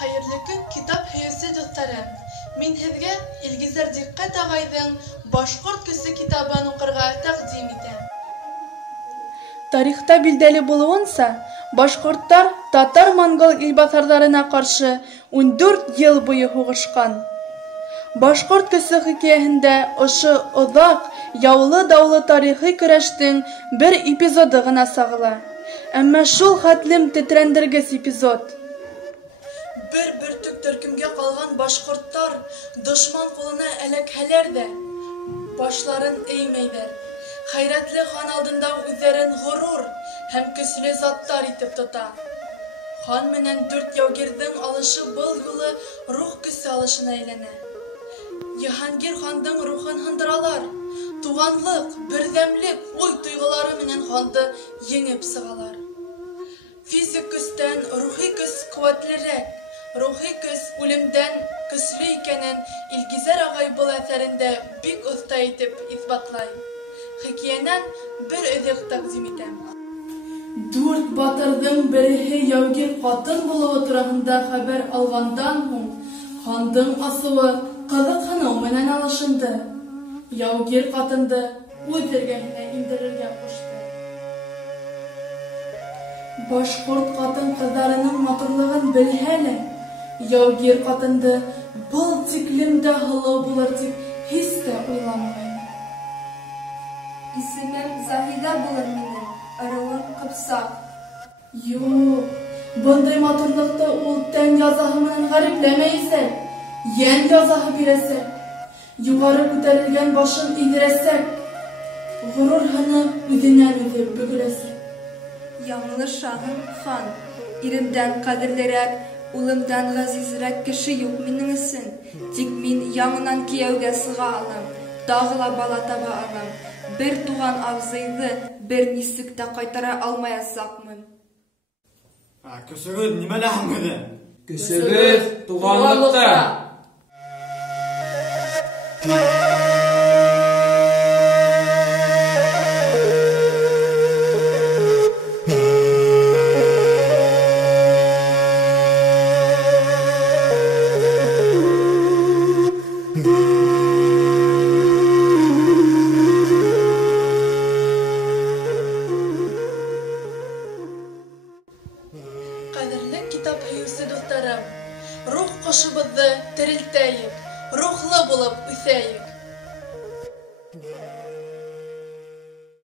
Hayırlı gün kitap heyesi dostlarım. Min sizge İlgizer Dikkat ağaydan Başkurt Küsü kitabını okurga takdim edem. Tarihte bilgili bulunsa, Başkurtlar Tatar-Mongol ilbasarlarına karşı 14 yıl boyu huguşkan. Başkurt Küsü hikayesinde oşu uzak, yağlı dağlı tarihi küreştin bir epizodu gına sağla. Ama şul hatlim titrendirgis epizod. Bir tük türkümge kalgan Başkurtlar düşman koluna elekheler de başların eğmeyler. Hayretli han aldında üzerin gurur hem küslü zatlar itip tuta. Han menen 4 yavgirden alışı bol yolu ruh küsü alışına eylene. Cihangir Han'dın ruhun hındıralar. Tuğanlık, birdemlik, oy duyguları menen handı yengip sığalar. Fizik küsten ruhi küs kuvvetlirek, ruhi küs ölümden küslü ikenen İlgizer ağay bul eserinde bik usta etip isbatlay. Hikayenen bir ödek takdim etem. 4 batırdım birihi yavgir katın bulu oturağında haber algandan hon, Han'dın asıvı kızık hanım menen alışındı. Yavgir katındı, öldürgehine indirirge koştu. Başkurt katın kızlarının matırlığın bilheli. Yavgir katındı, bıl tiklimde hılı bulurdik, hiç de uylamayın. İsmim Zahide bulun menen, arıvın Kıpsak. Yok, bunday matırlıkta ulten yazahımının gariplemeyse, yen yazahı birese, yukarı küterilgen başın indiresek, gurur hanı üzünen üzüp bükülesek. Yanlı şahım Han, irimden kadirlerek, ulımdan gazizrek kişi yok mininisin. Dik min yanınan kiyevge sığa alım, dağıla bala taba alım. Bir tuğan avzıydı, bir nisikte kaytara almayasakmın. Küsügüz nime lahmıdı? Küsügüz tuğanlıkta. Kaderli kitap heyesi dostlarım, ruh koşubuzdu tirilteyik, ruhlu bulup üseyik.